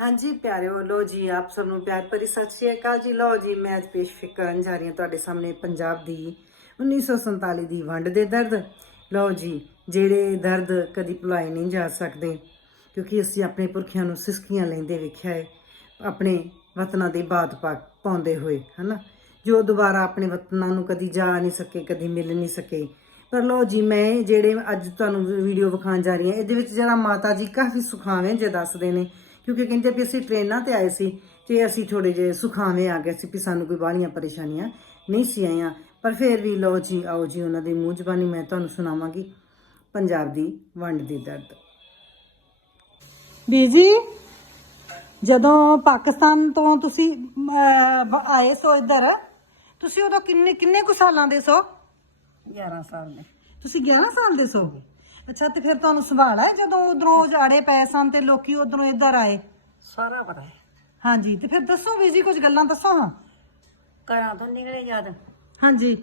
ਹਾਂਜੀ, ਪਿਆਰਿਓ ਲੋ ਜੀ, ਆਪ ਸਭ ਨੂੰ ਪਿਆਰ ਭਰੀ ਸਤਿ ਸ਼੍ਰੀ ਅਕਾਲ ਜੀ। ਲੋ ਜੀ, ਮੈਂ ਅੱਜ ਪੇਸ਼ ਕਰਨ ਜਾ ਰਹੀ ਹਾਂ ਤੁਹਾਡੇ ਸਾਹਮਣੇ ਪੰਜਾਬ ਦੀ 1947 ਦੀ ਵੰਡ ਦੇ ਦਰਦ। ਲੋ ਜੀ, ਜਿਹੜੇ ਦਰਦ ਕਦੀ ਭੁਲਾਏ ਨਹੀਂ ਜਾ ਸਕਦੇ, ਕਿਉਂਕਿ ਅਸੀਂ ਆਪਣੇ ਪੁਰਖਿਆਂ ਨੂੰ ਸਿਸਕੀਆਂ ਲੈਂਦੇ ਵੇਖਿਆ ਹੈ, ਆਪਣੇ ਵਤਨਾਂ ਦੇ ਬਾਤ ਪਾ ਪਾਉਂਦੇ ਹੋਏ, ਹਨਾ? ਜੋ ਦੁਬਾਰਾ ਆਪਣੇ ਵਤਨਾਂ ਨੂੰ ਕਦੀ ਜਾ ਨਹੀਂ ਸਕੇ, ਕਦੀ ਮਿਲ ਨਹੀਂ ਸਕੇ। ਪਰ ਲੋ ਜੀ, ਮੈਂ ਜਿਹੜੇ ਅੱਜ ਤੁਹਾਨੂੰ ਵੀਡੀਓ ਵਿਖਾਉਣ ਜਾ ਰਹੀ ਹਾਂ, ਇਹਦੇ ਵਿੱਚ ਜਿਹੜਾ ਮਾਤਾ ਜੀ ਕਾਫੀ ਸੁਖਾਵੇਂ ਜੇ ਦੱਸਦੇ ਨੇ। ਕਿਉਂਕਿ ਕਹਿੰਦੇ ਵੀ ਅਸੀਂ ਟ੍ਰੇਨਾਂ ਤੇ ਆਏ ਸੀ ਤੇ ਅਸੀਂ ਥੋੜੇ ਜਿਹੇ ਸੁਖਾਵੇਂ ਆ ਗਏ ਸੀ ਵੀ ਸਾਨੂੰ ਕੋਈ ਬਾਹਲੀਆਂ ਪਰੇਸ਼ਾਨੀਆਂ ਨਹੀਂ ਸੀ ਆਈਆਂ। ਪਰ ਫਿਰ ਵੀ ਲੋ ਜੀ ਆਓ ਜੀ ਉਹਨਾਂ ਦੀ ਮੂੰਹ ਜ਼ਬਾਨੀ ਮੈਂ ਤੁਹਾਨੂੰ ਸੁਣਾਵਾਂਗੀ। ਪੰਜਾਬ ਦੀ ਵੰਡ ਦੀ ਦਰਦ। ਬੀਜੀ ਜਦੋਂ ਪਾਕਿਸਤਾਨ ਤੋਂ ਤੁਸੀਂ ਆਏ ਸੋ ਇੱਧਰ ਤੁਸੀਂ ਉਦੋਂ ਕਿੰਨੇ ਕਿੰਨੇ ਕੁ ਸਾਲਾਂ ਦੇ ਸੋ? 11 ਸਾਲ ਦੇ। ਤੁਸੀਂ 11 ਸਾਲ ਦੇ ਸੋ ਅੱਛਾ ਤੇ ਫਿਰ ਤੁਹਾਨੂੰ ਸੰਭਾਲ ਹੈ ਜਦੋਂ ਉਧਰੋਂ ਜਾੜੇ ਪਏ ਸਨ ਤੇ ਲੋਕੀ ਉਧਰੋਂ ਇੱਧਰ ਆਏ? ਸਾਰਾ ਪਤਾ ਹੈ। ਹਾਂਜੀ ਤੇ ਫਿਰ ਦੱਸੋ ਵੀ ਜੀ ਕੁਝ ਗੱਲਾਂ ਦੱਸੋ ਹਾਂ। ਘਰਾਂ ਤੋਂ ਨਿਕਲੇ ਜਦ? ਹਾਂਜੀ।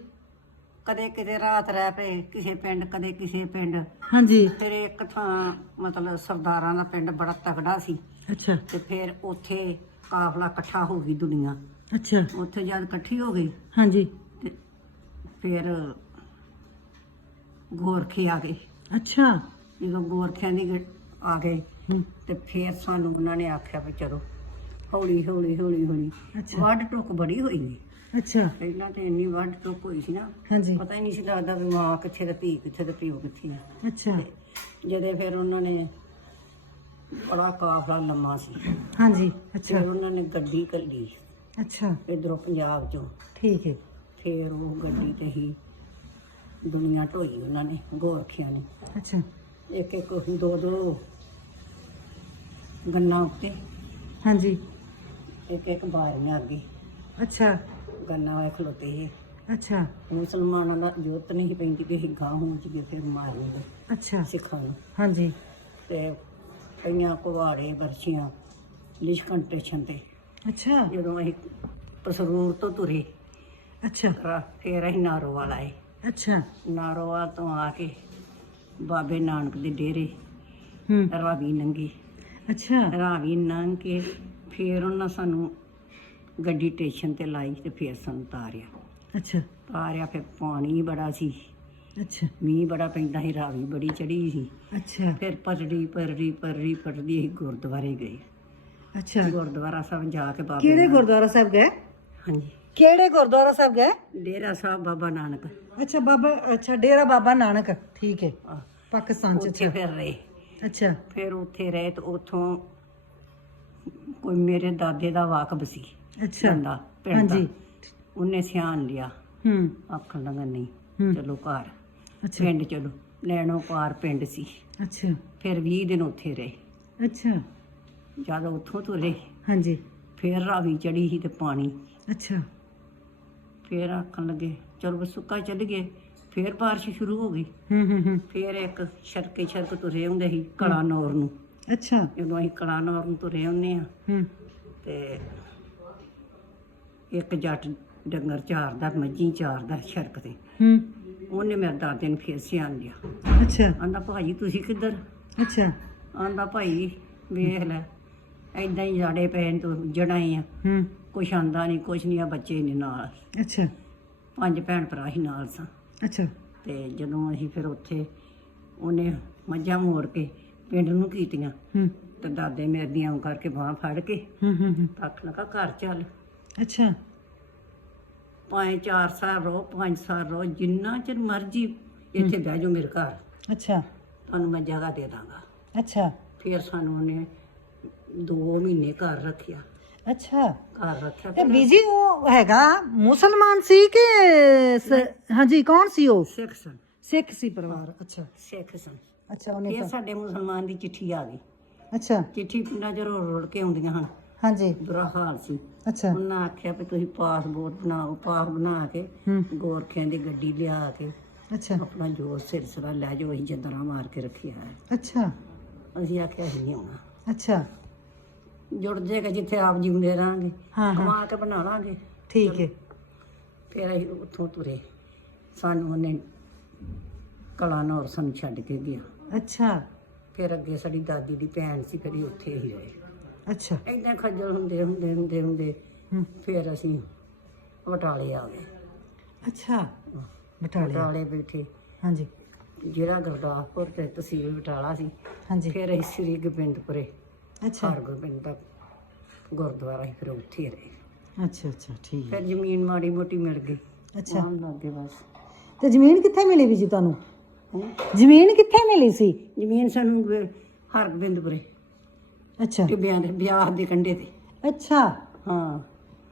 ਕਦੇ ਕਿਤੇ ਰਾਤ ਰਹਿ ਪਏ ਕਿਸੇ ਪਿੰਡ ਕਦੇ ਕਿਸੇ ਪਿੰਡ। ਹਾਂਜੀ। ਫਿਰ ਇੱਕ ਥਾਂ ਮਤਲਬ ਸਰਦਾਰਾਂ ਦਾ ਪਿੰਡ ਬੜਾ ਤਗੜਾ ਸੀ। ਅੱਛਾ। ਤੇ ਫਿਰ ਉੱਥੇ ਕਾਫਲਾ ਇਕੱਠਾ ਹੋ ਗਈ ਦੁਨੀਆ। ਅੱਛਾ। ਉੱਥੇ ਜਦ ਇਕੱਠੀ ਹੋ ਗਈ ਹਾਂਜੀ। ਤੇ ਫਿਰ ਗੋਰਖੇ ਆ ਗਏ। ਅੱਛਾ। ਜਦੋਂ ਗੋਰਖਿਆਂ ਦੀ ਗ- ਆ ਗਏ ਤੇ ਫਿਰ ਸਾਨੂੰ ਉਹਨਾਂ ਨੇ ਆਖਿਆ ਵੀ ਚਲੋ ਹੌਲੀ ਹੌਲੀ ਹੌਲੀ ਹੌਲੀ। ਅੱਛਾ। ਵੱਢ ਟੁੱਕ ਬੜੀ ਹੋਈ ਨੇ ਅੱਛਾ। ਪਹਿਲਾਂ ਤੇ ਇੰਨੀ ਵੱਢ ਟੁੱਕ ਹੋਈ ਸੀ ਨਾ ਹਾਂਜੀ। ਪਤਾ ਹੀ ਨਹੀਂ ਸੀ ਲੱਗਦਾ ਵੀ ਮਾਂ ਕਿੱਥੇ ਤੇ ਧੀ ਕਿੱਥੇ ਤੇ ਪਿਓ ਕਿੱਥੇ ਆ। ਅੱਛਾ। ਜਦੇ ਫਿਰ ਉਹਨਾਂ ਨੇ ਬੜਾ ਕਾਫਲਾ ਲੰਮਾ ਸੀ। ਹਾਂਜੀ ਅੱਛਾ। ਫਿਰ ਉਹਨਾਂ ਨੇ ਗੱਡੀ ਕੱਢੀ। ਅੱਛਾ। ਇਧਰੋਂ ਪੰਜਾਬ ਚੋਂ। ਠੀਕ ਹੈ ਫਿਰ ਉਹ ਗੱਡੀ ਤੇ ਹੀ ਦੁਨੀਆ ਢੋਈ ਉਹਨਾਂ ਨੇ ਗੋਰਖਿਆਂ ਨੇ। ਅੱਛਾ। ਇੱਕ ਇੱਕ ਦੋ ਦੋ ਗੰਨਾ ਉੱਤੇ ਹਾਂਜੀ। ਇੱਕ ਇੱਕ ਬਾਰੀਆਂ ਅੱਗੇ। ਅੱਛਾ। ਗੰਨਾ ਵਾਲੇ ਖਲੋਤੇ ਸੀ ਅੱਛਾ। ਮੁਸਲਮਾਨਾਂ ਦਾ ਜੋਤ ਨਹੀਂ ਪੈਂਦੀ ਕਿ ਅਸੀਂ ਗਾਂ ਹੋਂ ਜੀ ਫਿਰ ਮਾਰਨਗੇ ਅੱਛਾ। ਸਿੱਖਾਂ ਨੂੰ। ਹਾਂਜੀ। ਤੇ ਕਈਆਂ ਕੁਹਾੜੇ ਬਰਛੀਆਂ ਲਿਸ਼ਕਣ ਤੇ ਅੱਛਾ। ਜਦੋਂ ਅਸੀਂ ਪਸਰੂਰ ਤੋਂ ਤੁਰੇ ਅੱਛਾ। ਰਾ- ਫਿਰ ਅਸੀਂ ਨਾਰੋਵਾਲ ਆਏ। ਅੱਛਾ। ਨਾਰੋਵਾਲ ਤੋਂ ਆ ਕੇ ਬਾਬੇ ਨਾਨਕ ਦੇ ਡੇਰੇ ਹੂੰ। ਰਾਵੀ ਨੰਗੀ। ਅੱਛਾ। ਰਾਵੀ ਨੰਗ ਕੇ ਫਿਰ ਉਹਨਾਂ ਸਾਨੂੰ ਗੱਡੀ ਸਟੇਸ਼ਨ ਤੇ ਲਾਈ ਤੇ ਫਿਰ ਸਾਨੂੰ ਤਾਰਿਆ। ਅੱਛਾ। ਤਾਰਿਆ ਫਿਰ ਪਾਣੀ ਬੜਾ ਸੀ। ਅੱਛਾ। ਮੀਂਹ ਬੜਾ ਪੈਂਦਾ ਸੀ ਰਾਵੀ ਬੜੀ ਚੜੀ ਸੀ। ਅੱਛਾ। ਫਿਰ ਪਰੜੀ ਪਰੜੀ ਪਰੜੀ ਪਰੜੀ ਅਸੀਂ ਗੁਰਦੁਆਰੇ ਗਏ। ਅੱਛਾ। ਗੁਰਦੁਆਰਾ ਸਾਹਿਬ ਜਾ ਕੇ ਬਾਬੇ ਕਿਹੜੇ ਗੁਰਦੁਆਰਾ ਸਾਹਿਬ ਗਏ? ਹਾਂਜੀ। ਕਿਹੜੇ ਗੁਰਦੁਆਰਾ ਸਾਹਿਬ ਗਏ? ਡੇਰਾ ਸਾਹਿਬ ਬਾਬਾ ਨਾਨਕ। ਅੱਛਾ ਬਾਬਾ ਅੱਛਾ ਡੇਰਾ ਬਾਬਾ ਨਾਨਕ। ਠੀਕ ਹੈ ਪਾਕਿਸਤਾਨ ਚ ਉੱਥੇ ਫਿਰ ਰਹੇ। ਅੱਛਾ। ਫਿਰ ਉੱਥੇ ਰਹੇ ਤੇ ਉੱਥੋਂ ਕੋਈ ਮੇਰੇ ਦਾਦੇ ਦਾ ਵਾਕਬ ਸੀ। ਅੱਛਾ। ਬੰਦਾ ਪਿੰਡ ਦਾ ਹਾਂਜੀ। ਉਹਨੇ ਸਿਆਣ ਲਿਆ। ਹੂੰ। ਆਖਣ ਲੱਗਾ ਨਹੀਂ ਚਲੋ ਘਰ। ਅੱਛਾ। ਪਿੰਡ ਚਲੋ। ਲੈਣੋ ਪਾਰ ਪਿੰਡ ਸੀ। ਅੱਛਾ। ਫਿਰ 20 ਦਿਨ ਉੱਥੇ ਰਹੇ। ਅੱਛਾ। ਜਦ ਉੱਥੋਂ ਤੁਰੇ ਹਾਂਜੀ। ਫਿਰ ਰਾਵੀ ਚੜੀ ਸੀ ਤੇ ਪਾਣੀ। ਅੱਛਾ। ਫਿਰ ਆਖਣ ਲੱਗੇ ਚਲੋ ਸੁੱਕਾ ਚੱਲ ਗਏ ਫਿਰ ਬਾਰਿਸ਼ ਸ਼ੁਰੂ ਹੋ ਗਈ। ਹੂੰ ਹੂੰ ਹੂੰ। ਫਿਰ ਇੱਕ ਸ਼ਰਕੇ ਸ਼ਰਕ ਤੁਰੇ ਹੁੰਦੇ ਸੀ ਕਲਾ ਨੌਰ ਨੂੰ। ਅੱਛਾ। ਜਦੋਂ ਅਸੀਂ ਕਲਾ ਨੌਰ ਨੂੰ ਤੁਰੇ ਹੁੰਦੇ ਆ ਹੂੰ। ਤੇ ਇੱਕ ਜੱਟ ਡੰਗਰ ਚਾਰਦਾ ਮੱਝੀ ਚਾਰਦਾ ਸੜਕ ਤੇ। ਹੂੰ। ਉਹਨੇ ਮੇਰੇ ਦਾਦੇ ਨੂੰ ਫੇਰ ਸਿਆਣ ਲਿਆ। ਅੱਛਾ। ਆਂਦਾ ਭਾਜੀ ਤੁਸੀਂ ਕਿੱਧਰ? ਅੱਛਾ। ਆਂਦਾ ਭਾਈ ਵੇਖ ਲੈ ਐਦਾਂ ਹੀ ਜਾੜੇ ਪੈਣ ਤੋਂ ਜੜਾਂ ਆ ਹੂੰ। ਕੁਛ ਆਂਦਾ ਨਹੀਂ ਕੁਛ ਨਹੀਂ ਆ ਬੱਚੇ ਨੇ ਨਾਲ। ਅੱਛਾ। ਪੰਜ ਭੈਣ ਭਰਾ ਹੀ ਨਾਲ ਸਾਂ। ਅੱਛਾ। ਤੇ ਜਦੋਂ ਅਸੀਂ ਫਿਰ ਉੱਥੇ ਉਹਨੇ ਮੱਝਾਂ ਮੋੜ ਕੇ ਪਿੰਡ ਨੂੰ ਕੀਤੀਆਂ ਹੂੰ। ਤੇ ਦਾਦੇ ਮੇਰੇ ਦੀਆਂ ਆਉਂ ਕਰਕੇ ਬਾਹ ਫੜ ਕੇ ਹੂੰ ਹੂੰ ਹੂੰ। ਰੱਖ ਲਗਾ ਘਰ ਚੱਲ। ਅੱਛਾ। ਪੰਜ ਚਾਰ ਸਾਲ ਰਹੋ ਪੰਜ ਸਾਲ ਰਹੋ ਜਿੰਨਾ ਚਿਰ ਮਰਜ਼ੀ ਇੱਥੇ ਬਹਿ ਜਾਓ ਮੇਰੇ ਘਰ। ਅੱਛਾ। ਤੁਹਾਨੂੰ ਮੈਂ ਜਗ੍ਹਾ ਦੇ ਦਾਂਗਾ। ਅੱਛਾ। ਫਿਰ ਸਾਨੂੰ ਉਹਨੇ 2 ਮਹੀਨੇ ਘਰ ਰੱਖਿਆ। ਅੱਛਾ। ਘਰ ਰੱਖਿਆ ਤੇ ਬੀਜੀ ਉਹ ਹੈਗਾ ਮੁਸਲਮਾਨ ਸੀ ਕਿ ਸ- ਹਾਂਜੀ ਕੌਣ ਸੀ ਉਹ? ਸਿੱਖ ਸਨ। ਸਿੱਖ ਸੀ ਪਰਿਵਾਰ ਅੱਛਾ। ਸਿੱਖ ਸਨ। ਅੱਛਾ ਉਹਨੇ ਫਿਰ ਤਾਂ ਸਾਡੇ ਮੁਸਲਮਾਨ ਦੀ ਚਿੱਠੀ ਆ ਗਈ। ਅੱਛਾ। ਚਿੱਠੀ ਪਿੰਡਾਂ 'ਚ ਰੋੜ ਰੋੜ ਕੇ ਆਉਂਦੀਆਂ ਹਨ। ਹਾਂਜੀ। ਬੁਰਾ ਹਾਲ ਸੀ। ਅੱਛਾ। ਉਹਨਾਂ ਆਖਿਆ ਵੀ ਤੁਸੀਂ ਪਾਸਪੋਰਟ ਬਣਾਓ ਪਾਸ ਬਣਾ ਕੇ ਹੂੰ। ਗੋਰਖਿਆਂ ਦੀ ਗੱਡੀ ਲਿਆ ਕੇ ਅੱਛਾ। ਆਪਣਾ ਜੋ ਸਿਰਸਰਾ ਲੈ ਜਾਓ ਅਸੀਂ ਜੰਦਰਾ ਮਾਰ ਕੇ ਰੱਖਿਆ ਹੈ। ਅੱਛਾ। ਅਸੀਂ ਆਖਿਆ ਅਸੀਂ ਨਹੀਂ ਆਉਣਾ। ਅੱਛਾ। ਜੁੜ ਜਾਏਗਾ ਜਿੱਥੇ ਆਪ ਜਿਉਂਦੇ ਹਾਂ ਹਾਂ। ਕਮਾ ਕੇ ਬਣਾ ਲਾਂਗੇ। ਠੀਕ ਹੈ। ਫਿਰ ਅਸੀਂ ਉੱਥੋਂ ਤੁਰੇ। ਸਾਨੂੰ ਉਹਨੇ ਕਲਾ ਨੌਰ ਸਾਨੂੰ ਛੱਡ ਕੇ ਗਿਆ। ਅੱਛਾ। ਫਿਰ ਅੱਗੇ ਸਾਡੀ ਦਾਦੀ ਦੀ ਭੈਣ ਸੀ ਫਿਰ ਅਸੀਂ ਉੱਥੇ ਹੀ ਰਹੇ। ਅੱਛਾ। ਏਦਾਂ ਖੱਜਲ ਹੁੰਦੇ ਹੁੰਦੇ ਹੁੰਦੇ ਹੁੰਦੇ। ਫਿਰ ਅਸੀਂ ਬਟਾਲੇ ਆ ਗਏ। ਅੱਛਾ। ਬਟਾਲੇ। ਬਟਾਲੇ ਬੈਠੇ। ਹਾਂਜੀ। ਜਿਹੜਾ ਗੁਰਦਾਸਪੁਰ ਤੇ ਤਹਿਸੀਲ ਬਟਾਲਾ ਸੀ ਹਾਂਜੀ। ਫਿਰ ਅਸੀਂ ਸ੍ਰੀ ਗੋਬਿੰਦਪੁਰੇ ਅੱਛਾ। ਹਰਗੋਬਿੰਦ ਦਾ ਗੁਰਦੁਆਰਾ ਸੀ ਫਿਰ ਉੱਥੇ ਹੀ ਰਹੇ। ਅੱਛਾ ਅੱਛਾ ਠੀਕ। ਫਿਰ ਜ਼ਮੀਨ ਮਾੜੀ ਮੋਟੀ ਮਿਲ ਗਈ। ਅੱਛਾ। ਆਉਣ ਲੱਗ ਬਸ। ਤੇ ਜ਼ਮੀਨ ਕਿੱਥੇ ਮਿਲੀ ਵੀ ਜੀ ਤੁਹਾਨੂੰ? ਹੈਂ। ਜ਼ਮੀਨ ਕਿੱਥੇ ਮਿਲੀ ਸੀ? ਜ਼ਮੀਨ ਸਾਨੂੰ ਫਿਰ ਹਰਗੋਬਿੰਦਪੁਰੇ। ਅੱਛਾ। ਟਿੱਬਿਆਂ ਦੇ ਵਿਆਹ ਦੇ ਕੰਢੇ ਤੇ। ਅੱਛਾ। ਹਾਂ।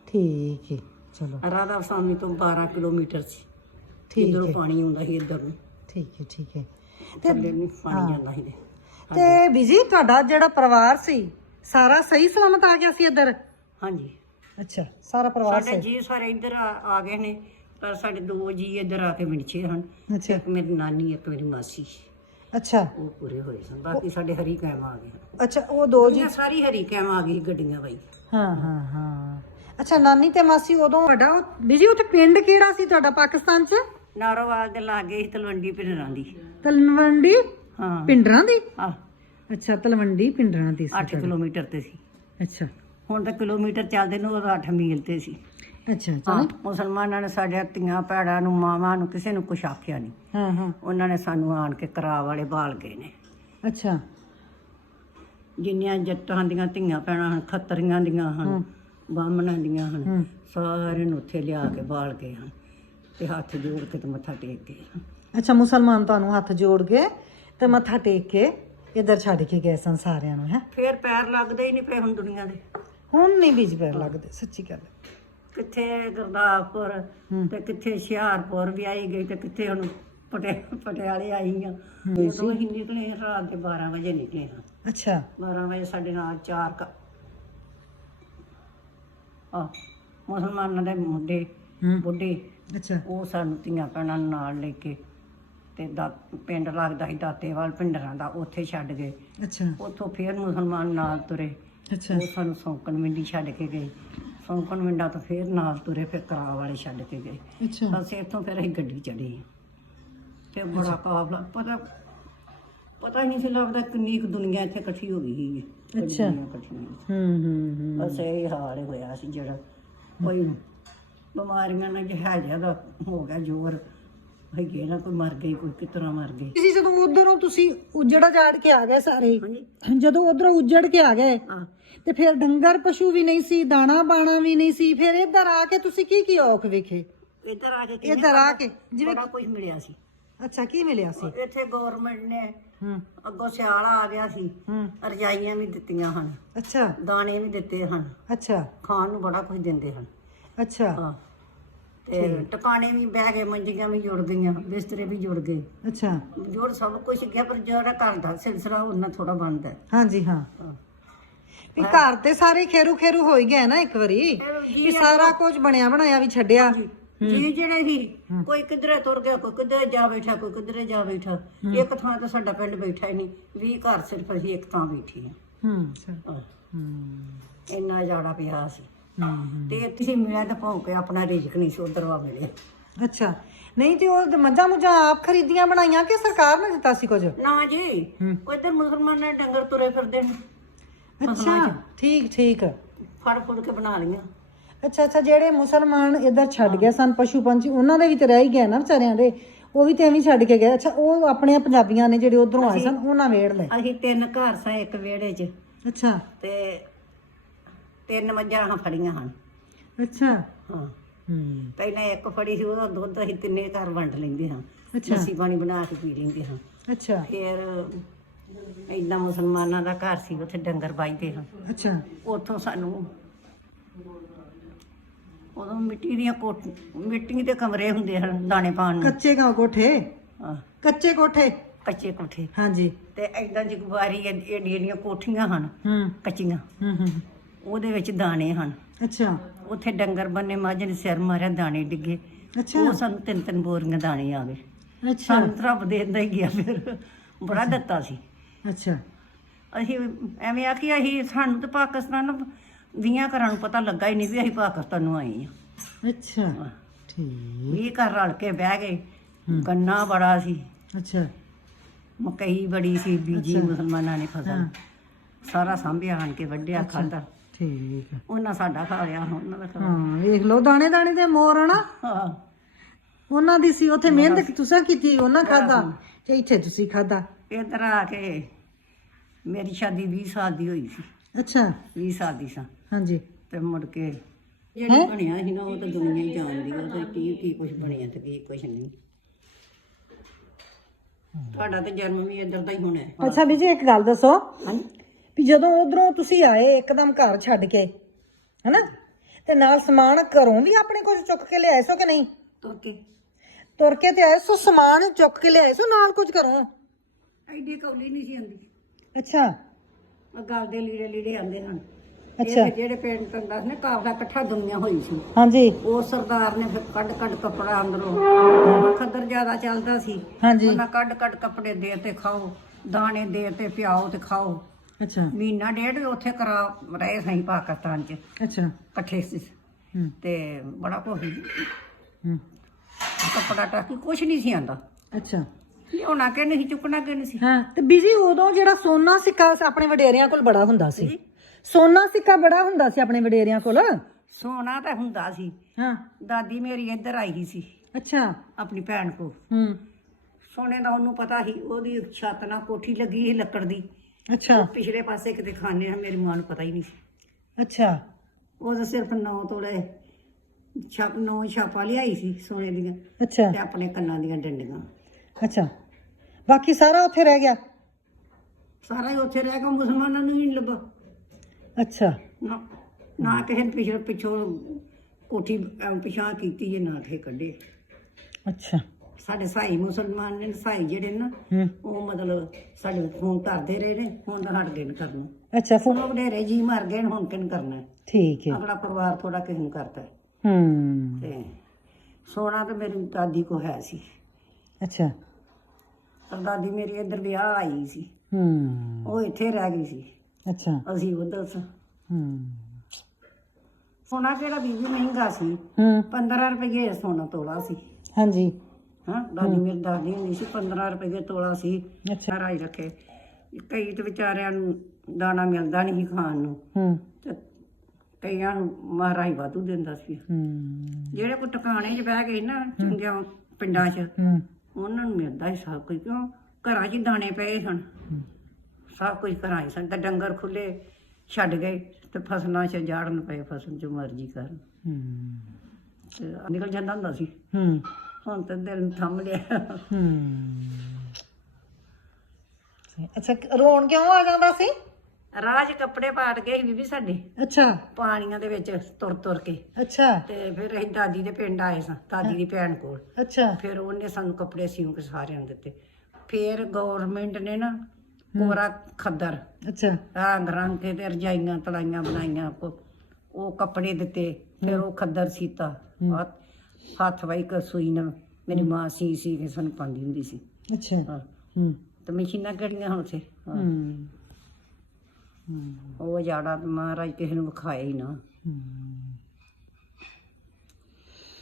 ਠੀਕ ਹੈ ਚਲੋ। ਰਾਧਾ ਸਾਮੀ ਤੋਂ 12 ਕਿਲੋਮੀਟਰ ਸੀ। ਠੀਕ ਇਧਰੋਂ ਹੈ ਪਾਣੀ ਆਉਂਦਾ ਸੀ ਇੱਧਰ ਨੂੰ। ਠੀਕ ਹੈ ਠੀਕ ਹੈ ਥੱਲੇ ਨਹੀਂ ਪਾਣੀ ਜਾਂਦਾ ਸੀ। ਤੇ ਬੀਜੀ ਤੁਹਾਡਾ ਜਿਹੜਾ ਪਰਿਵਾਰ ਸੀ ਸਾਰਾ ਸਹੀ ਸਲਾਮਤ ਆ ਗਿਆ ਸੀ ਇੱਧਰ? ਹਾਂਜੀ। ਅੱਛਾ ਸਾਰਾ ਪਰਿਵਾਰ ਸਾਡੇ ਜੀ ਸਾਰੇ ਇੱਧਰ ਆ ਆ ਗਏ ਨੇ ਪਰ ਸਾਡੇ ਦੋ ਜੀ ਇੱਧਰ ਆ ਕੇ ਵਿਛੇ ਹਨ। ਅੱਛਾ। ਇੱਕ ਮੇਰੀ ਨਾਨੀ ਇੱਕ ਮੇਰੀ ਮਾਸੀ। ਅੱਛਾ। ਉਹ ਪੂਰੇ ਹੋਏ ਸਨ ਬਾਕੀ ਸਾਡੇ ਹਰੀ ਕੈਮ ਆ ਗਏ। ਅੱਛਾ ਉਹ ਦੋ ਜੀ ਸਾਰੀ ਹਰੀ ਕੈਮ ਆ ਗਈ ਗੱਡੀਆਂ ਬਾਈ। ਹਾਂ ਹਾਂ ਹਾਂ। ਅੱਛਾ ਨਾਨੀ ਤੇ ਮਾਸੀ ਉਦੋਂ ਵੱਡਾ ਉਹ- ਬੀਜੀ ਉੱਥੇ ਪਿੰਡ ਕਿਹੜਾ ਸੀ ਤੁਹਾਡਾ ਪਾਕਿਸਤਾਨ 'ਚ? ਨਾਰੋਵਾਲ ਦੇ ਲਾਗੇ ਸੀ ਤਲਵੰਡੀ ਪਿੰਡਾਂ ਦੀ ਤਲਵੰਡੀ? ਹਾਂ। ਪਿੰਡਰਾਂ ਦੀ? ਆ ਅੱਛਾ ਤਲਵੰਡੀ ਪਿੰਡਰਾਂ ਦੀ ਸੀ 8 ਕਿਲੋਮੀਟਰ ਤੇ ਸੀ। ਅੱਛਾ। ਹੁਣ ਤਾਂ ਕਿਲੋਮੀਟਰ ਚੱਲਦੇ ਨੂੰ ਉਹ 8 ਮੀਲ ਤੇ ਸੀ। ਅੱਛਾ ਹਾਂ ਚਲੋ। ਮੁਸਲਮਾਨਾਂ ਨੇ ਸਾਡੇ ਧੀਆਂ ਭੈੜਾਂ ਨੂੰ ਮਾਵਾਂ ਨੂੰ ਕਿਸੇ ਨੂੰ ਕੁਛ ਆਖਿਆ ਨਹੀਂ। ਹਾਂ ਹਾਂ। ਉਹਨਾਂ ਨੇ ਸਾਨੂੰ ਆਣ ਕੇ ਕਰਾ ਵਾਲੇ ਬਾਲ ਗਏ ਨੇ। ਅੱਛਾ। ਜਿੰਨੀਆਂ ਜੱਟਾਂ ਦੀਆਂ ਧੀਆਂ ਭੈਣਾਂ ਹਨ ਖੱਤਰੀਆਂ ਦੀਆਂ ਹਨ ਬਾਹਮਣਾਂ ਦੀਆਂ ਹਨ ਸਾਰਿਆਂ ਨੂੰ ਉੱਥੇ ਲਿਆ ਕੇ ਬਾਲ ਗਏ ਹਨ ਤੇ ਹੱਥ ਜੋੜ ਕੇ ਤੇ ਮੱਥਾ ਟੇਕ ਗਏ। ਅੱਛਾ ਮੁਸਲਮਾਨ ਤੁਹਾਨੂੰ ਹੱਥ ਜੋੜ ਕੇ ਤੇ ਮੱਥਾ ਟੇਕ ਕੇ ਇੱਧਰ ਛੱਡ ਕੇ ਗਏ ਸਨ ਸਾਰਿਆਂ ਨੂੰ ਹੈ। ਫੇਰ ਪੈਰ ਲੱਗਦੇ ਹੀ ਨਹੀਂ ਪਏ ਹੁਣ ਦੁਨੀਆ ਦੇ। ਹੁਣ ਨਹੀਂ ਬੀਜ ਪੈਰ ਲੱਗਦੇ ਸੱਚੀ ਗੱਲ। ਹੈ। ਕਿੱਥੇ ਗੁਰਦਾਸਪੁਰ ਹੂੰ। ਤੇ ਕਿੱਥੇ ਹੁਸ਼ਿਆਰਪੁਰ ਵੀ ਆਈ ਗਈ ਤੇ ਕਿੱਥੇ ਹੁਣ ਪਟਿਆ ਪਟਿਆਲੇ ਆਈ ਆ। ਉਦੋਂ ਹੀ ਨਿਕਲੇ ਰਾਤ ਦੇ 12 ਵਜੇ ਨਿਕਲੇ ਹਾਂ। ਅੱਛਾ। 12 ਵਜੇ ਸਾਡੇ ਨਾਲ ਚਾਰ ਕ ਆ ਮੁਸਲਮਾਨਾਂ ਦੇ ਮੁੰਡੇ ਹੂੰ। ਬੁੱਢੇ ਅੱਛਾ। ਉਹ ਸਾਨੂੰ ਧੀਆਂ ਭੈਣਾਂ ਨੂੰ ਨਾਲ ਲੈ ਕੇ ਤੇ ਦਾ ਪਿੰਡ ਲੱਗਦਾ ਸੀ ਦਾਤੇਵਾਲ ਪਿੰਡਰਾਂ ਦਾ ਉੱਥੇ ਛੱਡ ਗਏ। ਅੱਛਾ। ਉੱਥੋਂ ਫੇਰ ਮੁਸਲਮਾਨ ਨਾਲ ਤੁਰੇ। ਅੱਛਾ। ਉਹ ਸਾਨੂੰ ਸੌਂਕਣ ਮਿੰਡੀ ਛੱਡ ਕੇ ਗਏ। ਸੌਂਕਣ ਮਿੰਡਾ ਤੋਂ ਫੇਰ ਨਾਲ ਤੁਰੇ ਫਿਰ ਕਰਾ ਵਾਲੇ ਛੱਡ ਕੇ ਗਏ। ਅੱਛਾ। ਅਸੀਂ ਇੱਥੋਂ ਫਿਰ ਅਸੀਂ ਗੱਡੀ ਚੜੀ ਤੇ ਬੜਾ ਕਾਫਲਾ ਪਤਾ ਪਤਾ ਹੀ ਨਹੀਂ ਸੀ ਲੱਗਦਾ ਕਿੰਨੀ ਕੁ ਦੁਨੀਆ ਇੱਥੇ ਇਕੱਠੀ ਹੋ ਗਈ ਸੀ। ਅੱਛਾ। ਹੂੰ ਹੂੰ ਹੂੰ। ਬਸ ਇਹ ਹਾਲ ਹੋਇਆ ਸੀ ਜਿਹੜਾ। ਕੋਈ ਬਿਮਾਰੀਆਂ ਨਾਲ ਜਹਾਜ਼ਾ ਦਾ ਹੋ ਗਿਆ ਜ਼ੋਰ। ਹੈਗੇ ਨਾ ਕੋਈ ਮਰ ਗਈ ਕੋਈ ਕਿਤਰਾ ਮਰ ਗਈ। ਤੁਸੀਂ ਜਦੋਂ ਉਧਰੋਂ ਤੁਸੀਂ ਉਜੜਾ ਝਾੜ ਕੇ ਆ ਗਏ ਸਾਰੇ ਹਾਂਜੀ। ਜਦੋਂ ਉਧਰੋਂ ਉਜੜ ਕੇ ਆ ਗਏ ਆ ਤੇ ਫਿਰ ਡੰਗਰ ਪਸ਼ੂ ਵੀ ਨਹੀਂ ਸੀ ਦਾਣਾ ਬਾਣਾ ਵੀ ਨਹੀਂ ਸੀ ਫਿਰ ਇੱਧਰ ਆ ਕੇ ਤੁਸੀਂ ਕੀ ਕੀ ਔਖ ਵੇਖੇ? ਇੱਧਰ ਆ ਕੇ ਇੱਧਰ ਆ ਕੇ ਜਿਵੇਂ ਬੜਾ ਕੁਝ ਮਿਲਿਆ ਸੀ। ਅੱਛਾ ਕੀ ਮਿਲਿਆ ਸੀ? ਇੱਥੇ ਗਵਰਨਮੈਂਟ ਨੇ ਹੂੰ। ਅੱਗੋਂ ਸਿਆਲ ਆ ਗਿਆ ਸੀ ਹੂੰ। ਰਜਾਈਆਂ ਵੀ ਦਿੱਤੀਆਂ ਹਨ ਅੱਛਾ। ਦਾਣੇ ਵੀ ਦਿੱਤੇ ਹਨ ਅੱਛਾ। ਖਾਣ ਨੂੰ ਬੜਾ ਕੁਝ ਦਿੰਦੇ ਹਨ। ਅੱਛਾ। ਹਾਂ। ਤੇ ਟਿਕਾਣੇ ਵੀ ਬਹਿ ਗਏ ਮੰਜੀਆਂ ਵੀ ਜੁੜ ਗਈਆਂ ਬਿਸਤਰੇ ਵੀ ਜੁੜ ਗਏ। ਅੱਛਾ। ਜੁੜ ਸਭ ਕੁਝ ਗਿਆ ਪਰ ਜਿਹੜਾ ਘਰ ਦਾ ਸਿਲਸਿਲਾ ਉਹਨਾਂ ਥੋੜਾ ਬਣਦਾ ਹੈ। ਹਾਂਜੀ ਹਾਂ। ਵੀ ਘਰ ਤੇ ਸਾਰੇ ਖੇਰੂ ਖੇਰੂ ਹੋ ਹੀ ਗਏ ਨਾ ਇੱਕ ਵਾਰੀ ਵੀ ਸਾਰਾ ਕੁਝ ਬਣਿਆ ਬਣਾਇਆ ਵੀ ਛੱਡਿਆ। ਜੀ ਜਿਹੜੇ ਸੀ ਕੋਈ ਕਿਧਰੇ ਤੁਰ ਗਿਆ ਕੋਈ ਕਿਧਰੇ ਜਾ ਬੈਠਾ ਕੋਈ ਕਿਧਰੇ ਜਾ ਬੈਠਾ। ਇੱਕ ਥਾਂ ਤੇ ਸਾਡਾ ਪਿੰਡ ਬੈਠਾ ਹੀ ਨਹੀਂ 20 ਘਰ ਸਿਰਫ ਅਸੀਂ ਇੱਕ ਥਾਂ ਬੈਠੇ ਹਾਂ। ਹਾਂ। ਹੂੰ। ਇੰਨਾ ਜਾੜਾ ਪਿਆ ਸੀ। ਹੂੰ, ਤੇ ਇੱਥੇ ਮਿਲਿਆ ਤਾਂ ਭੌਂ ਕੇ ਆਪਣਾ ਰਿਜ਼ਕ ਨਹੀਂ ਸੀ ਉਧਰ ਵਾ ਮਿਲੇ ਅੱਛਾ ਨਹੀਂ ਤੇ ਉਹ ਮੱਝਾਂ ਮੁੱਝਾਂ ਆਪ ਖਰੀਦੀਆਂ ਬਣਾਈਆਂ ਕਿ ਸਰਕਾਰ ਨੇ ਦਿੱਤਾ ਸੀ ਕੁਝ? ਨਾ ਜੀ ਹੂੰ। ਉਧਰ ਮੁਸਲਮਾਨਾਂ ਦੇ ਡੰਗਰ ਤੁਰੇ ਫਿਰਦੇ ਨੇ। ਅੱਛਾ ਠੀਕ ਠੀਕ। ਫੜ ਫੁੜ ਕੇ ਬਣਾ ਲੀਆਂ ਅੱਛਾ ਅੱਛਾ ਜਿਹੜੇ ਮੁਸਲਮਾਨ ਇੱਧਰ ਛੱਡ ਗਏ ਸਨ ਪਸ਼ੂ ਪੰਛੀ ਉਹਨਾਂ ਦੇ ਵੀ ਤੇ ਰਹਿ ਹੀ ਗਏ ਨਾ ਵਿਚਾਰਿਆਂ ਦੇ। ਉਹ ਵੀ ਤੇ ਐਵੇਂ ਹੀ ਛੱਡ ਕੇ ਗਏ। ਅੱਛਾ ਉਹ ਆਪਣੇ ਪੰਜਾਬੀਆਂ ਨੇ ਜਿਹੜੇ ਉਧਰੋਂ ਆਏ ਸਨ ਉਹਨਾਂ ਵੇੜ ਲਏ। ਅਸੀਂ ਤਿੰਨ ਘਰ ਸਾਂ ਇੱਕ ਵਿਹੜੇ 'ਚ। ਅੱਛਾ। ਤੇ ਤਿੰਨ ਮੱਝਾਂ ਹਾਂ ਫੜੀਆਂ ਹਨ। ਅੱਛਾ। ਹਾਂ। ਹੂੰ। ਪਹਿਲਾਂ ਇੱਕ ਫੜੀ ਸੀ ਉਹਦਾ ਦੁੱਧ ਅਸੀਂ ਤਿੰਨੇ ਘਰ ਵੰਡ ਲੈਂਦੇ ਹਾਂ। ਅੱਛਾ। ਲੱਸੀ ਪਾਣੀ ਬਣਾ ਕੇ ਪੀ ਲੈਂਦੇ ਹਾਂ। ਅੱਛਾ। ਫਿਰ ਏਦਾਂ ਮੁਸਲਮਾਨਾਂ ਦਾ ਘਰ ਸੀ ਉੱਥੇ ਡੰਗਰ ਬਾਈਦੇ ਹਾਂ। ਅੱਛਾ। ਉੱਥੋਂ ਸਾਨੂੰ ਉਦੋਂ ਮਿੱਟੀ ਦੀਆਂ ਕੋਠ ਮਿੱਟੀ ਦੇ ਕਮਰੇ ਹੁੰਦੇ ਹਨ ਦਾਣੇ ਪਾਣ ਨੂੰ। ਕੱਚੇ ਗਾ ਕੋਠੇ? ਹਾਂ, ਕੱਚੇ ਕੋਠੇ? ਕੱਚੇ ਕੋਠੇ। ਹਾਂਜੀ। ਤੇ ਏਦਾਂ ਜਗਵਾਰੀ ਏਡੀਆਂ ਏਡੀਆਂ ਕੋਠੀਆਂ ਹਨ। ਹੂੰ। ਕੱਚੀਆਂ। ਹੂੰ ਹੂੰ। ਉਹਦੇ ਵਿੱਚ ਦਾਣੇ ਹਨ। ਅੱਛਾ। ਉੱਥੇ ਡੰਗਰ ਬੰਨੇ ਮੱਝ ਨੇ ਸਿਰ ਮਾਰਿਆ ਦਾਣੇ ਡਿੱਗੇ। ਅੱਛਾ। ਉਹ ਸਾਨੂੰ ਤਿੰਨ ਤਿੰਨ ਬੋਰੀਆਂ ਦਾਣੇ ਆ ਗਏ। ਅੱਛਾ। ਸਾਨੂੰ ਰੱਬ ਦਿੰਦਾ ਹੀ ਗਿਆ ਫਿਰ। ਬੜਾ ਦਿੱਤਾ ਸੀ। ਅੱਛਾ। ਅਸੀਂ ਐਵੇਂ ਆਖੀ ਅਸੀਂ ਸਾਨੂੰ ਤਾਂ ਪਾਕਿਸਤਾਨ ਵੀਆਂ ਘਰਾਂ ਨੂੰ ਪਤਾ ਲੱਗਾ ਹੀ ਨਹੀਂ ਵੀ ਅਸੀਂ ਪਾਕਿਸਤਾਨ ਨੂੰ ਆਏ ਆ ਅੱਛਾ। ਠੀਕ। ਵੀਹ ਘਰ ਰਲ ਕੇ ਬਹਿ ਗਏ। ਗੰਨਾ ਬੜਾ ਸੀ। ਅੱਛਾ। ਮਕਈ ਬੜੀ ਸੀ ਬੀਜੀ। ਮੁਸਲਮਾਨਾਂ ਨੇ ਫਸਲ। ਹਾਂ। ਸਾਰਾ ਸਾਂਭਿਆ ਆਣ ਕੇ ਵੱਢਿਆ ਖਾਦਾ ਠੀਕ ਆ। ਉਹਨਾਂ ਸਾਡਾ ਖਾ ਲਿਆ ਉਹਨਾਂ ਦਾ ਖਾ। ਹਾਂ ਵੇਖ ਲਓ ਦਾਣੇ ਦਾਣੇ ਤੇ ਮੋਰ ਹਨਾ? ਹਾਂ। ਉਹਨਾਂ ਦੀ ਸੀ ਉੱਥੇ ਮਿਹਨਤ ਤੁਸੀਂ ਕੀਤੀ ਉਹਨਾਂ ਖਾਦਾ ਤੇ ਇੱਥੇ ਤੁਸੀਂ ਖਾਦਾ ਇੱਧਰ ਆ ਕੇ ਮੇਰੀ ਸ਼ਾਦੀ 20 ਸਾਲ ਦੀ ਹੋਈ ਸੀ। ਅੱਛਾ। 20 ਸਾਲ ਦੀ ਸਾਂ। ਹਾਂਜੀ। ਤੇ ਮੁੜ ਕੇ ਜਿਹੜੀ ਬਣਿਆ ਸੀ ਨਾ ਉਹ ਤਾਂ ਦੁਨੀਆ ਹੀ ਜਾਣਦੀ ਉਹ ਤੇ ਕੀ ਕੀ ਕੁਝ ਬਣਿਆ ਤੇ ਕੀ ਕੁਝ ਨਹੀਂ। ਤੁਹਾਡਾ ਤੇ ਜਨਮ ਵੀ ਇੱਧਰ ਦਾ ਹੀ ਹੋਣਾ ਹੈ। ਅੱਛਾ ਵੀ ਜੀ ਇੱਕ ਗੱਲ ਦੱਸੋ। ਹਾਂਜੀ। ਵੀ ਜਦੋਂ ਉਧਰੋਂ ਤੁਸੀਂ ਆਏ ਇੱਕਦਮ ਘਰ ਛੱਡ ਕੇ ਹਨਾ? ਤੇ ਨਾਲ ਸਮਾਨ ਘਰੋਂ ਵੀ ਆਪਣੇ ਕੁਝ ਚੁੱਕ ਕੇ ਲਿਆਏ ਸੋ ਕਿ ਨਹੀਂ? ਤੁਰ ਕੇ। ਤੁਰ ਕੇ ਤੇ ਆਏ ਸੋ ਸਮਾਨ ਚੁੱਕ ਕੇ ਲਿਆਏ ਸੋ ਨਾਲ ਕੁਝ ਘਰੋਂ? ਐਡੀ ਕੌਲੀ ਨਹੀਂ ਸੀ ਆਂਦੀ ਅੱਛਾ। ਗੱਲ ਦੇ ਲੀੜੇ ਲੀੜੇ ਆਂਦੇ ਹਨ। ਅੱਛਾ। ਜਿਹੜੇ ਪਿੰਡ ਪਿੰਡਾਂ ਨੇ ਕਾਫਲਾ ਇਕੱਠਾ ਦੁਨੀਆ ਹੋਈ ਸੀ। ਹਾਂਜੀ। ਉਹ ਸਰਦਾਰ ਨੇ ਫਿਰ ਕੱਢ ਕੱਢ ਕੱਪੜਾ ਅੰਦਰੋਂ। ਖੱਦਰ ਜ਼ਿਆਦਾ ਚੱਲਦਾ ਸੀ। ਹਾਂਜੀ। ਉਹਨਾਂ ਕੱਢ ਕੱਢ ਕੱਪੜੇ ਦੇ ਤੇ ਖਾਓ ਦਾਣੇ ਦੇ ਤੇ ਪਿਆਓ ਤੇ ਖਾਓ। ਅੱਛਾ। ਮਹੀਨਾ ਡੇਢ ਉੱਥੇ ਕਰਾ ਰਹੇ ਸਹੀ ਪਾਕਿਸਤਾਨ ਚ। ਅੱਛਾ। ਇਕੱਠੇ ਸੀ। ਹੂੰ। ਤੇ ਬੜਾ ਸੀ। ਹੂੰ। ਕੱਪੜਾ ਟਾਕੀ ਕੁਛ ਨਹੀਂ ਸੀ ਆਂਦਾ ਅੱਛਾ। ਲਿਆਉਣਾ ਕਿ ਨਹੀਂ ਚੁੱਕਣਾ ਕਿ ਨਹੀਂ ਸੀ? ਹਾਂ ਤੇ ਬੀਜੀ ਉਦੋਂ ਜਿਹੜਾ ਸੋਨਾ ਸਿੱਕਾ ਆਪਣੇ ਵਡੇਰਿਆਂ ਕੋਲ ਬੜਾ ਹੁੰਦਾ ਸੀ। ਸੋਨਾ ਸਿੱਕਾ ਬੜਾ ਹੁੰਦਾ ਸੀ ਆਪਣੇ ਵਡੇਰਿਆਂ ਕੋਲ? ਸੋਨਾ ਤਾਂ ਹੁੰਦਾ ਸੀ। ਹਾਂ। ਦਾਦੀ ਮੇਰੀ ਇੱਧਰ ਆਈ ਸੀ। ਅੱਛਾ। ਆਪਣੀ ਭੈਣ ਕੋ ਹੂੰ। ਸੋਨੇ ਦਾ ਉਹਨੂੰ ਪਤਾ ਸੀ ਉਹਦੀ ਛੱਤ ਨਾਲ ਕੋਠੀ ਲੱਗੀ ਸੀ ਲੱਕੜ ਦੀ। ਅੱਛਾ। ਪਿਛਲੇ ਪਾਸੇ ਕਿਤੇ ਖਾਨੇ ਆ ਮੇਰੀ ਮਾਂ ਨੂੰ ਪਤਾ ਹੀ ਨਹੀਂ ਸੀ। ਅੱਛਾ। ਉਹ ਤਾਂ ਸਿਰਫ ਨੌ ਤੋਲੇ ਛਾਪ ਨੌ ਛਾਪਾ ਲਿਆਈ ਸੀ ਸੋਨੇ ਦੀਆਂ ਅੱਛਾ। ਤੇ ਆਪਣੇ ਕੰਨਾਂ ਦੀਆਂ ਡੰਡੀਆਂ। ਅੱਛਾ। ਬਾਕੀ ਸਾਰਾ ਉੱਥੇ ਰਹਿ ਗਿਆ? ਸਾਰਾ ਹੀ ਉੱਥੇ ਰਹਿ ਗਿਆ ਮੁਸਲਮਾਨਾਂ ਨੂੰ ਵੀ ਨਹੀਂ ਲੱਭਾ ਅੱਛਾ। ਨਾ ਨਾ ਕਿਸੇ ਨੇ ਪਿਛਲੇ ਪਿੱਛੋਂ ਕੋਠੀ ਪਿਛਾਂ ਕੀਤੀ ਜੇ ਨਾ ਕਿਸੇ ਕੱਢੇ। ਅੱਛਾ। ਸਾਡੇ ਸਾਈ ਮੁਸਲਮਾਨ ਨੇ ਸਾਈ ਜਿਹੜੇ ਨਾ ਉਹ ਮਤਲਬ ਸਾਡੇ ਫੋਨ ਕਰਦੇ ਰਹੇ ਨੇ ਹੁਣ ਤਾਂ ਹਟ ਗਏ ਨੇ ਕਰਨਾ ਅੱਛਾ ਫੋ ਹੁਣ ਉਹ ਵਧੇਰੇ ਜੀ ਮਰ ਗਏ ਨੇ ਹੁਣ ਕਿਨ ਕਰਨਾ? ਹੈ? ਠੀਕ ਹੈ। ਅਗਲਾ ਪਰਿਵਾਰ ਥੋੜਾ ਕਿਸੇ ਨੂੰ ਕਰਦਾ ਹੈ। ਹੂੰ ਤੇ ਸੋਨਾ ਤਾਂ ਮੇਰੀ ਦਾਦੀ ਕੋ ਹੈ ਸੀ। ਅੱਛਾ। ਪਰ ਦਾਦੀ ਮੇਰੀ ਇੱਧਰ ਵਿਆਹ ਆਈ ਸੀ। ਹੂੰ। ਉਹ ਇੱਥੇ ਰਹਿ ਗਈ ਸੀ। ਅੱਛਾ। ਅਸੀਂ ਉਧਰ ਸਾਂ। ਹੂੰ। ਸੋਨਾ ਕਿਹੜਾ ਬੀਬੀ ਮਹਿੰਗਾ ਸੀ। ਹੂੰ। 15 ਰੁਪਏ ਸੋਨਾ ਤੋਲਾ ਸੀ। ਹਾਂਜੀ। ਹਾਂ ਦਾਦੀ ਮੇਰੀ ਦਾਦੀ ਹੁੰਦੀ ਸੀ 15 ਰੁਪਏ ਤੋਲਾ ਸੀ ਅੱਛਾ। ਰਾਈ ਰੱਖੇ। ਕਈ ਤੇ ਵਿਚਾਰਿਆਂ ਨੂੰ ਦਾਣਾ ਮਿਲਦਾ ਨਹੀਂ ਸੀ ਖਾਣ ਨੂੰ। ਹੂੰ। ਤੇ ਕਈਆਂ ਨੂੰ ਮਹਾਰਾਜ ਵਾਧੂ ਦਿੰਦਾ ਸੀ। ਹੂੰ। ਜਿਹੜੇ ਕੋ ਟਿਕਾਣੇ 'ਚ ਬਹਿ ਗਏ ਨਾ ਚੰਗਿਆਂ ਪਿੰਡਾਂ 'ਚ ਹੂੰ। ਉਹਨਾਂ ਨੂੰ ਮਿਲਦਾ ਸੀ ਸਭ ਕੁਝ ਕਿਉਂ? ਘਰਾਂ 'ਚ ਹੀ ਦਾਣੇ ਪਏ ਸਨ। ਸਭ ਕੁਝ ਘਰਾਂ 'ਚ ਸਨ। ਤੇ ਡੰਗਰ ਖੁੱਲੇ ਛੱਡ ਗਏ ਤੇ ਫਸਲਾਂ 'ਚ ਜਾੜਨ ਪਏ ਫਸਲ 'ਚ ਮਰਜ਼ੀ ਕਰਨ। ਹੂੰ। ਤੇ ਨਿਕਲ ਜਾਂਦਾ ਹੁੰਦਾ ਸੀ। ਹੂੰ। ਹੁਣ ਤਾਂ ਦਿਲ ਨੂੰ ਥੰਮ ਲਿਆ। ਹੂੰ। ਅੱਛਾ ਰੋਣ ਕਿਉਂ ਆ ਜਾਂਦਾ ਸੀ? ਰਾਜ ਕੱਪੜੇ ਪਾਟ ਗਏ ਸੀ ਬੀਬੀ ਸਾਡੇ। ਅੱਛਾ। ਪਾਣੀਆਂ ਦੇ ਵਿੱਚ ਤੁਰ ਤੁਰ ਕੇ। ਅੱਛਾ। ਤੇ ਫਿਰ ਅਸੀਂ ਦਾਦੀ ਦੇ ਪਿੰਡ ਆਏ ਸਾਂ ਦਾਦੀ ਦੀ ਭੈਣ ਕੋਲ। ਅੱਛਾ। ਫਿਰ ਉਹਨੇ ਸਾਨੂੰ ਕੱਪੜੇ ਸਿਉਂ ਕੇ ਸਾਰਿਆਂ ਨੂੰ ਦਿੱਤੇ। ਫਿਰ ਗਵਰਨਮੈਂਟ ਨੇ ਨਾ ਕੋਰਾ ਖੱਦਰ ਅੱਛਾ। ਰੰਗ ਰੰਗ ਕੇ ਤੇ ਰਜਾਈਆਂ ਤਲਾਈਆਂ ਬਣਾਈਆਂ ਉਹ ਕੱਪੜੇ ਦਿੱਤੇ। ਫਿਰ ਉਹ ਖੱਦਰ ਸੀਤਾ। ਹੱਥ- ਵਾਈ ਕ ਸੂਈ ਨਾਲ ਮੇਰੀ ਮਾਂ ਸੀ ਸੀ ਕੇ ਸਾਨੂੰ ਪਾਉਂਦੀ ਹੁੰਦੀ ਸੀ। ਅੱਛਾ। ਹਾਂ। ਹੂੰ। ਤੇ ਮਸ਼ੀਨਾਂ ਕਿਹੜੀਆਂ ਹੁਣ ਉੱਥੇ? ਹਾਂ। ਹੂੰ। ਹੂੰ ਉਹ ਜਾੜਾ ਮਹਾਰਾਜ ਕਿਸੇ ਨੂੰ ਵਿਖਾਇਆ ਹੀ ਨਾ।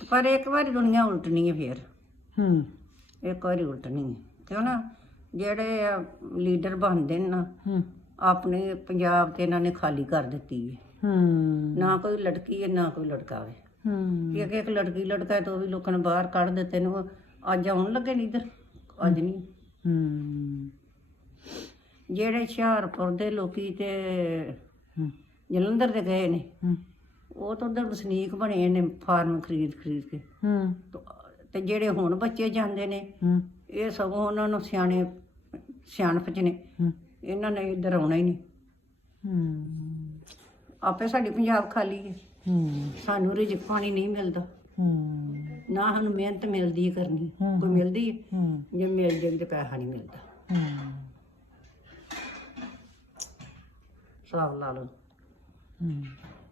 ਪਰ ਇੱਕ ਵਾਰੀ ਦੁਨੀਆ ਉਲਟਣੀ ਹੈ ਫੇਰ। ਹੂੰ। ਇੱਕ ਵਾਰੀ ਉਲਟਣੀ ਹੈ। ਕਿਉਂ ਨਾ? ਜਿਹੜੇ ਲੀਡਰ ਬਣਦੇ ਨੇ ਨਾ ਹੂੰ। ਆਪਣੇ ਪੰਜਾਬ ਤੇ ਇਹਨਾਂ ਨੇ ਖਾਲੀ ਕਰ ਦਿੱਤੀ ਹੈ। ਹੂੰ। ਨਾ ਕੋਈ ਲੜਕੀ ਹੈ ਨਾ ਕੋਈ ਲੜਕਾ ਹੈ। ਹੂੰ। ਇੱਕ ਇੱਕ ਲੜਕੀ ਲੜਕਾ ਤਾਂ ਵੀ ਲੋਕਾਂ ਨੇ ਬਾਹਰ ਕੱਢ ਦਿੱਤੇ ਨੇ ਉਹ ਅੱਜ ਆਉਣ ਲੱਗੇ ਨੇ ਇੱਧਰ ਅੱਜ ਨਹੀਂ। ਹੂੰ। ਜਿਹੜੇ ਹੁਸ਼ਿਆਰਪੁਰ ਦੇ ਲੋਕੀ ਤੇ ਹੂੰ। ਜਲੰਧਰ ਦੇ ਗਏ ਨੇ ਹੂੰ। ਉਹ ਤਾਂ ਉਧਰ ਵਸਨੀਕ ਬਣੇ ਨੇ ਫਾਰਮ ਖਰੀਦ ਖਰੀਦ ਕੇ। ਹੂੰ। ਤੇ ਜਿਹੜੇ ਹੁਣ ਬੱਚੇ ਜਾਂਦੇ ਨੇ ਹੂੰ। ਇਹ ਸਗੋਂ ਉਹਨਾਂ ਨੂੰ ਸਿਆਣੇ ਸਿਆਣਪ ਚ ਨੇ। ਹੂੰ। ਇਹਨਾਂ ਨੇ ਇੱਧਰ ਆਉਣਾ ਹੀ ਨਹੀਂ। ਹੂੰ। ਆਪੇ ਸਾਡੀ ਪੰਜਾਬ ਖਾਲੀ ਹੈ। ਹੂੰ। ਸਾਨੂੰ ਰਿਜਕ ਪਾਣੀ ਨਹੀਂ ਮਿਲਦਾ। ਹੂੰ। ਨਾ ਸਾਨੂੰ ਮਿਹਨਤ ਮਿਲਦੀ ਹੈ ਕਰਨੀ। ਹੂੰ। ਕੋਈ ਮਿਲਦੀ ਹੈ? ਹੂੰ। ਜੇ ਮਿਲ ਜੇ ਤੇ ਪੈਸਾ ਨਹੀਂ ਮਿਲਦਾ। ਹੂੰ। ਹਿਸਾਬ ਲਾ ਲਓ। ਹੂੰ।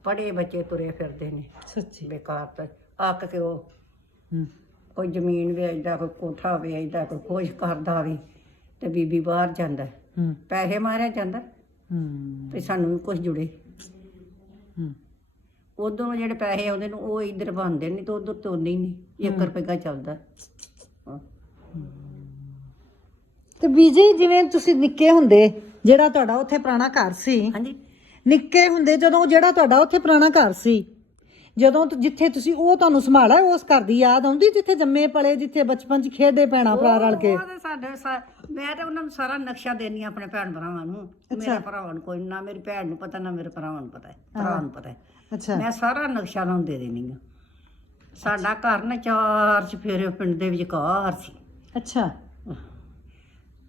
ਪੜੇ ਬੱਚੇ ਤੁਰੇ ਫਿਰਦੇ ਨੇ। ਸੱਚੀ। ਬੇਕਾਰ ਤੇ ਅੱਕ ਕੇ ਉਹ ਹੂੰ। ਕੋਈ ਜ਼ਮੀਨ ਵੇਚਦਾ ਕੋਈ ਕੋਠਾ ਵੇਚਦਾ ਕੋਈ ਕੁਝ ਕਰਦਾ ਵੀ ਤੇ ਬੀਬੀ ਬਾਹਰ ਜਾਂਦਾ। ਹੂੰ। ਪੈਸੇ ਮਾਰਿਆ ਜਾਂਦਾ। ਹੂੰ। ਤੇ ਸਾਨੂੰ ਕੁਝ ਜੁੜੇ। ਉਦੋਂ ਜਿਹੜੇ ਪੈਸੇ ਆਉਂਦੇ ਨੇ ਉਹ ਇੱਧਰ ਬਣਦੇ ਨਹੀਂ ਤੇ ਉਧਰ ਤੋਂ ਨਹੀਂ ਨਹੀਂ 1 ਰੁਪਏ ਚੱਲਦਾ। ਹਾਂ। ਤੇ ਬੀਜੀ ਜਿਵੇਂ ਤੁਸੀਂ ਨਿੱਕੇ ਹੁੰਦੇ ਜਿਹੜਾ ਤੁਹਾਡਾ ਉੱਥੇ ਪੁਰਾਣਾ ਘਰ ਸੀ ਹਾਂਜੀ। ਨਿੱਕੇ ਹੁੰਦੇ ਜਦੋਂ ਜਿਹੜਾ ਤੁਹਾਡਾ ਉੱਥੇ ਪੁਰਾਣਾ ਘਰ ਸੀ ਜਦੋਂ ਤੁ- ਜਿੱਥੇ ਤੁਸੀਂ ਉਹ ਤੁਹਾਨੂੰ ਸੰਭਾਲਿਆ ਉਸ ਘਰ ਦੀ ਯਾਦ ਆਉਂਦੀ ਜਿੱਥੇ ਜੰਮੇ ਪਲੇ ਜਿੱਥੇ ਬਚਪਨ 'ਚ ਖੇਡੇ ਭੈਣਾ ਭਰਾ ਰਲ ਕੇ? ਉਹ ਤੇ ਸਾਡੇ ਸਾ- ਮੈਂ ਤੇ ਉਹਨਾਂ ਨੂੰ ਸਾਰਾ ਨਕਸ਼ਾ ਦੇਣੀ ਆਪਣੇ ਭੈਣ ਭਰਾਵਾਂ ਨੂੰ। ਮੇਰੇ ਭਰਾਵਾਂ ਨੂੰ ਕੋਈ ਨਾ ਮੇਰੀ ਭੈਣ ਨੂੰ ਪਤਾ ਨਾ ਮੇਰੇ ਭਰਾਵਾਂ ਨੂੰ ਪਤਾ ਹੈ ਭਰਾਵਾਂ ਨੂੰ ਪਤਾ। ਹੈ ਅੱਛਾ। ਮੈਂ ਸਾਰਾ ਨਕਸ਼ਾ ਨੂੰ ਦੇ ਦੇਣੀ ਆ। ਸਾਡਾ ਘਰ ਨਾ ਚਾਰ ਚਫੇਰੇ ਪਿੰਡ ਦੇ ਵਿਚਕਾਰ ਸੀ। ਅੱਛਾ।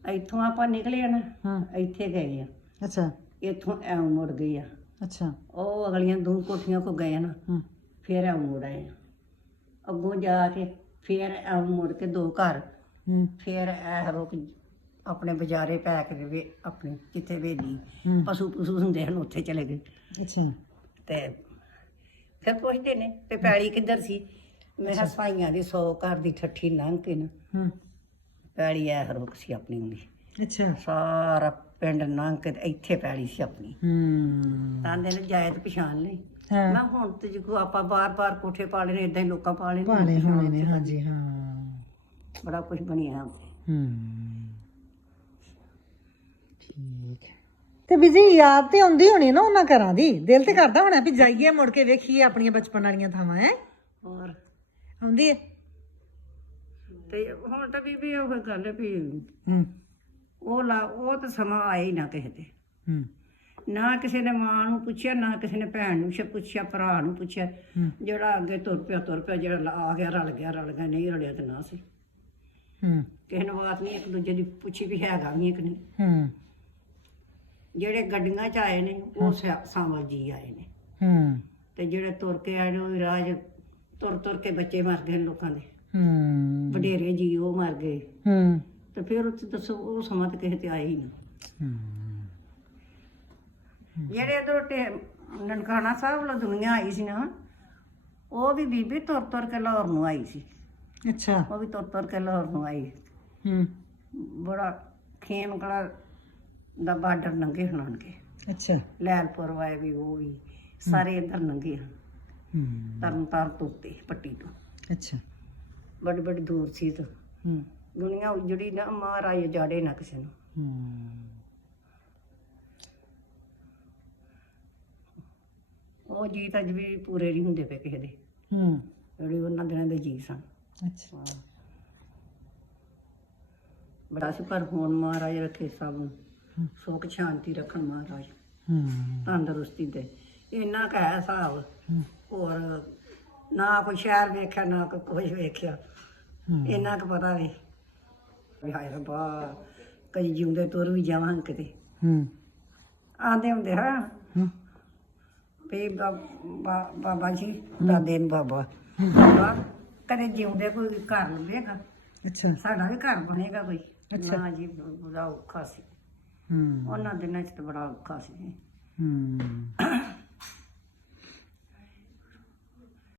ਇੱਥੋਂ ਆਪਾਂ ਨਿਕਲੇ ਆ ਨਾ ਹਾਂ। ਇੱਥੇ ਗਏ ਆ। ਅੱਛਾ। ਇੱਥੋਂ ਐਂ ਮੁੜ ਗਏ ਆ। ਅੱਛਾ। ਉਹ ਅਗਲੀਆਂ ਦੋ ਕੋਠੀਆਂ ਕੋ ਗਏ ਨਾ ਹਾਂ। ਫੇਰ ਐਂ ਮੁੜ ਆਏ ਆ। ਅੱਗੋਂ ਜਾ ਕੇ ਫੇਰ ਐਂ ਮੁੜ ਕੇ ਦੋ ਘਰ ਹੂੰ। ਫੇਰ ਐ ਰੁਕ ਆਪਣੇ ਬਾਜ਼ਾਰੇ ਪੈ ਕੇ ਵੇ ਆਪਣੇ ਜਿੱਥੇ ਵੇਲੀ ਹੂੰ। ਪਸ਼ੂ ਪਸ਼ੂ ਹੁੰਦੇ ਹਨ ਉੱਥੇ ਚਲੇ ਗਏ। ਅੱਛਾ। ਤੇ ਫਿਰ ਪੁੱਛਦੇ ਨੇ ਤੇ ਪੈਲੀ ਕਿੱਧਰ ਸੀ? ਮੈਂ ਕਿਹਾ ਦੀ ਸੌ ਘਰ ਦੀ ਠੱਠੀ ਲੰਘ ਕੇ ਨਾ ਹਾਂ। ਪੈਲੀ ਐ ਰੁਕ ਸੀ ਆਪਣੀ ਹੁੰਦੀ ਅੱਛਾ। ਸਾਰਾ ਪਿੰਡ ਲੰਘ ਕੇ ਤੇ ਇੱਥੇ ਪੈਲੀ ਸੀ ਆਪਣੀ। ਹੂੰ। ਤਾਂ ਦੇ ਨੇ ਜਾਇਦ ਪਛਾਣ ਲਈ। ਹਾਂ। ਮੈਂ ਹੁਣ ਤੇ ਜਿਕੋ ਆਪਾਂ ਬਾਰ-ਬਾਰ ਕੋਠੇ ਪਾਲੇ ਨੇ ਇਦਾਂ ਹੀ ਲੋਕਾਂ ਪਾਲੇ ਪਾਣੇ ਹੋਣੇ ਨੇ ਹਾਂਜੀ ਹਾਂ। ਬੜਾ ਕੁਝ ਬਣਿਆ। ਹੂੰ। ਠੀਕ। ਹੈ। ਤੇ ਬਿਜ਼ੀ ਯਾਦ ਤੇ ਆਉਂਦੀ ਹੋਣੀ ਨਾ ਉਹਨਾਂ ਘਰਾਂ ਦੀ। ਦਿਲ ਤੇ ਕਰਦਾ ਹੋਣਾ ਵੀ ਜਾਈਏ ਮੁੜ ਕੇ ਵੇਖੀਏ ਆਪਣੀਆਂ ਬਚਪਨ ਵਾਲੀਆਂ ਥਾਵਾਂ ਹੈ। ਹੋਰ? ਆਉਂਦੀ ਹੈ ਤੇ ਹੁਣ ਤਾਂ ਬੀਬੀ ਉਹ ਗੱਲ ਵੀ ਹੂੰ। ਉਹ ਲਾ ਉਹ ਤਾਂ ਸਮਾਂ ਆਇਆ ਹੀ ਨਾ ਕਿਸੇ ਤੇ। ਹੂੰ। ਨਾ ਕਿਸੇ ਨੇ ਮਾਂ ਨੂੰ ਪੁੱਛਿਆ ਨਾ ਕਿਸੇ ਨੇ ਭੈਣ ਨੂੰ ਪੁੱਛਿਆ- ਪੁੱਛਿਆ ਭਰਾ ਨੂੰ ਪੁੱਛਿਆ। ਜਿਹੜਾ ਅੱਗੇ ਤੁਰ ਪਿਆ ਤੁਰ ਪਿਆ ਜਿਹੜਾ ਆ ਗਿਆ ਰਲ ਗਿਆ ਰਲ ਗਿਆ ਨਹੀਂ ਰਲਿਆ ਤੇ ਨਾ ਸੀ। ਹੂੰ। ਕਿਸੇ ਨੇ ਬਾਤ ਨਹੀਂ ਇੱਕ ਦੂਜੇ ਦੀ ਪੁੱਛੀ ਵੀ ਹੈਗਾ ਵੀ ਇੱਕ ਨਹੀਂ ਹੂੰ। ਜਿਹੜੇ ਗੱਡੀਆਂ 'ਚ ਆਏ ਨੇ ਉਹ ਸਾਂਵਲ ਜੀ ਆਏ ਨੇ। ਹੂੰ। ਤੇ ਜਿਹੜੇ ਤੁਰ ਕੇ ਆਏ ਨੇ ਉਹ ਵੀ ਰਾਜ ਤੁਰ ਤੁਰ ਕੇ ਬੱਚੇ ਮਰ ਗਏ ਲੋਕਾਂ ਦੇ। ਹੂੰ। ਵਡੇਰੇ ਜੀ ਉਹ ਮਰ ਗਏ। ਹੂੰ। ਤੇ ਫਿਰ ਉੱਥੇ ਦੱਸੋ ਉਹ ਸਮਾਂ ਤਾਂ ਕਿਸੇ ਤੇ ਆਇਆ ਹੀ ਨਾ ਜਿਹੜੇ ਇਧਰ ਟੇ ਨਨਕਾਣਾ ਸਾਹਿਬ ਵੱਲੋਂ ਦੁਨੀਆ ਆਈ ਸੀ ਨਾ ਉਹ ਵੀ ਬੀਬੀ ਤੁਰ ਤੁਰ ਕੇ ਲਾਹੌਰ ਨੂੰ ਆਈ ਸੀ। ਅੱਛਾ। ਉਹ ਵੀ ਤੁਰ ਤੁਰ ਕੇ ਲਾਹੌਰ ਨੂੰ ਆਈ। ਹੂੰ। ਬੜਾ ਖੇਮ ਕਲਾ ਦਾ ਬਾਰਡਰ ਨੰਗੇ ਹਣਾਣਗੇ। ਅੱਛਾ। ਲੈਲਪੁਰ ਵਾਏ ਵੀ ਉਹ ਵੀ ਸਾਰੇ ਇੱਧਰ ਨੰਗੇ ਹਨ। ਹੂੰ। ਤਰਨ ਤਾਰ ਤੋਂ ਉੱਤੇ ਪੱਟੀ ਤੋਂ। ਅੱਛਾ। ਬੜੀ ਬੜੀ ਦੂਰ ਸੀ ਤਾਂ। ਹੂੰ। ਦੁਨੀਆ ਉਜੜੀ ਨਾ ਮਹਾਰਾਜ ਜਾੜੇ ਨਾ ਕਿਸੇ ਨੂੰ। ਹੂੰ। ਉਹ ਜੀਤ ਅੱਜ ਵੀ ਪੂਰੇ ਨਹੀਂ ਹੁੰਦੇ ਪਏ ਕਿਸੇ ਦੇ। ਹੂੰ। ਜਿਹੜੇ ਉਹਨਾਂ ਦਿਨਾਂ ਦੇ ਜੀ ਸਨ। ਅੱਛਾ। ਬੜਾ ਸੀ ਪਰ ਹੁਣ ਮਹਾਰਾਜ ਰੱਖੇ ਸਭ ਨੂੰ। ਸੁੱਖ ਸ਼ਾਂਤੀ ਰੱਖਣ ਮਹਾਰਾਜ। ਹੂੰ। ਤੰਦਰੁਸਤੀ ਦੇ। ਇੰਨਾ ਕੁ ਹੈ ਹਿਸਾਬ। ਹੋਰ ਨਾ ਕੋਈ ਸ਼ਹਿਰ ਵੇਖਿਆ ਨਾ ਕੋਈ ਕੁਝ ਵੇਖਿਆ। ਇੰਨਾ ਕੁ ਪਤਾ ਵੀ। ਵੀ ਹਾਏ ਰੱਬਾ ਕਈ ਜਿਉਂਦੇ ਤੁਰ ਵੀ ਜਾਵਾਂ ਕਿਤੇ। ਹੂੰ। ਆਂਦੇ ਹੁੰਦੇ ਹਾਂ। ਵੀ ਬਾਬਾ ਜੀ ਦਾਦੇ ਨੂੰ ਬਾਬਾ। ਬਾਬਾ ਕਦੇ ਜਿਉਂਦੇ ਕੋਈ ਘਰ ਲਵੇਗਾ ਅੱਛਾ। ਸਾਡਾ ਵੀ ਘਰ ਬਣੇਗਾ ਕੋਈ। ਅੱਛਾ। ਜੀ ਔਖਾ ਸੀ। ਹੂੰ। ਉਹਨਾਂ ਦਿਨਾਂ 'ਚ ਤਾਂ ਬੜਾ ਔਖਾ ਸੀ। ਹੂੰ।